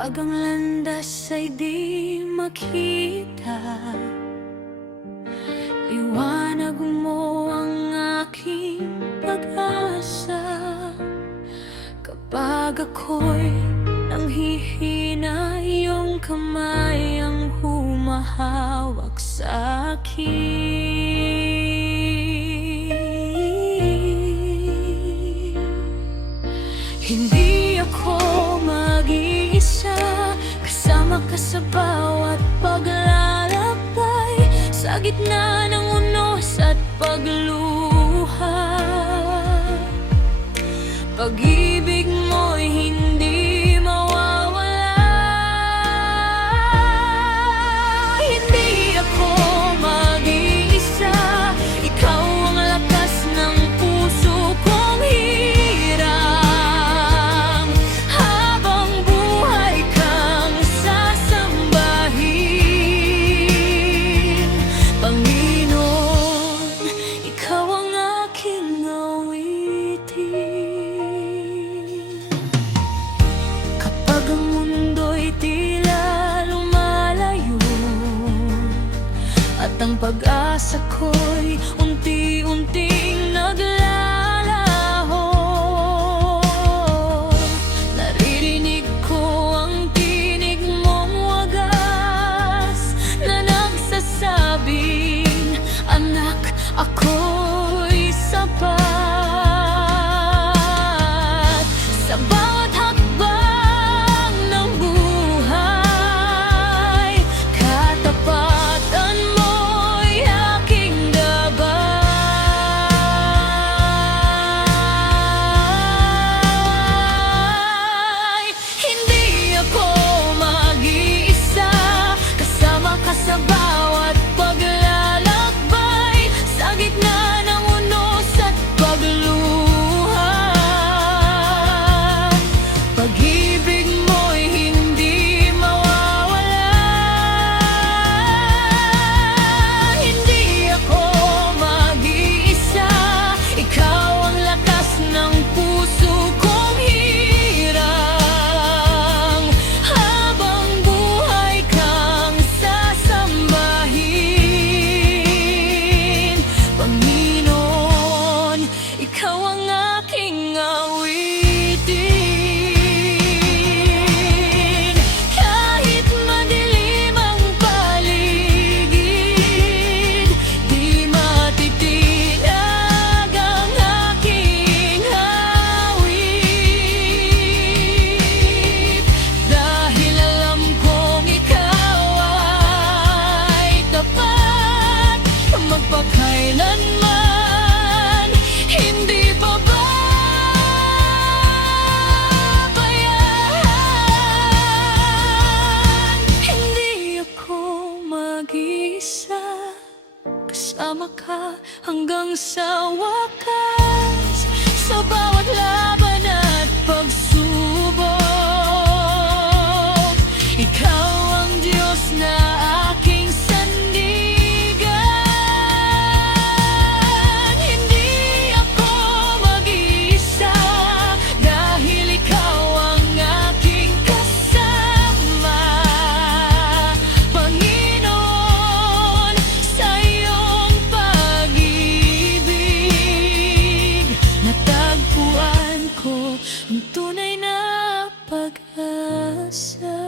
Kapag ang landas ay di makita, liwanag mo ang aking pag-asa. Kapag ako'y nanghihina, iyong kamay ang humahawak sa akin. Hindi ako mag-iisa, kasama ka sa bawat paglalakbay, sa gitna ng unos at pagluha. Pag-ibig mo'y hindi mawawala. Hindi ako mag-iisa, ikaw ang lakas ng puso kong hirang. Habang buhay kang sasambahin, Panginoon, ikaw ang aking awitin. Kapag ang mundo'y tila lumalayo, at ang pag-asa ko'y unti-unting naglalaho, naririnig ko ang tinig mong wagas na nagsasabing, anak, ako'y sapat. Sa bawat hakbang ng buhay, katapatan mo'y aking gabay. Hindi ako mag-iisa, kasama ka sa bawat paglalakbay, sa gitna ng unos at pagluha. Pag-ibig mo'y hindi mawawala. Hindi ako mag-iisa, ikaw ang lakas ng puso kong hirang. Habang buhay kang sasambahin, Panginoon, ikaw ang aking awitin. Kahit madilim ang paligid, di matitinag ang aking hawit. Dahil alam kong ikaw ay tapat, magpakailanman hindi pababayaan. Hindi ako mag-isa, kasama ka hanggang sa wakas, sa bawat laban at pagsubok. Ikaw ang Diyos na aking sandigan. Hindi ako mag-iisa, dahil ikaw ang aking kasama. Panginoon, sa iyong pag-ibig, natagpuan ko ang tunay na pag-asa.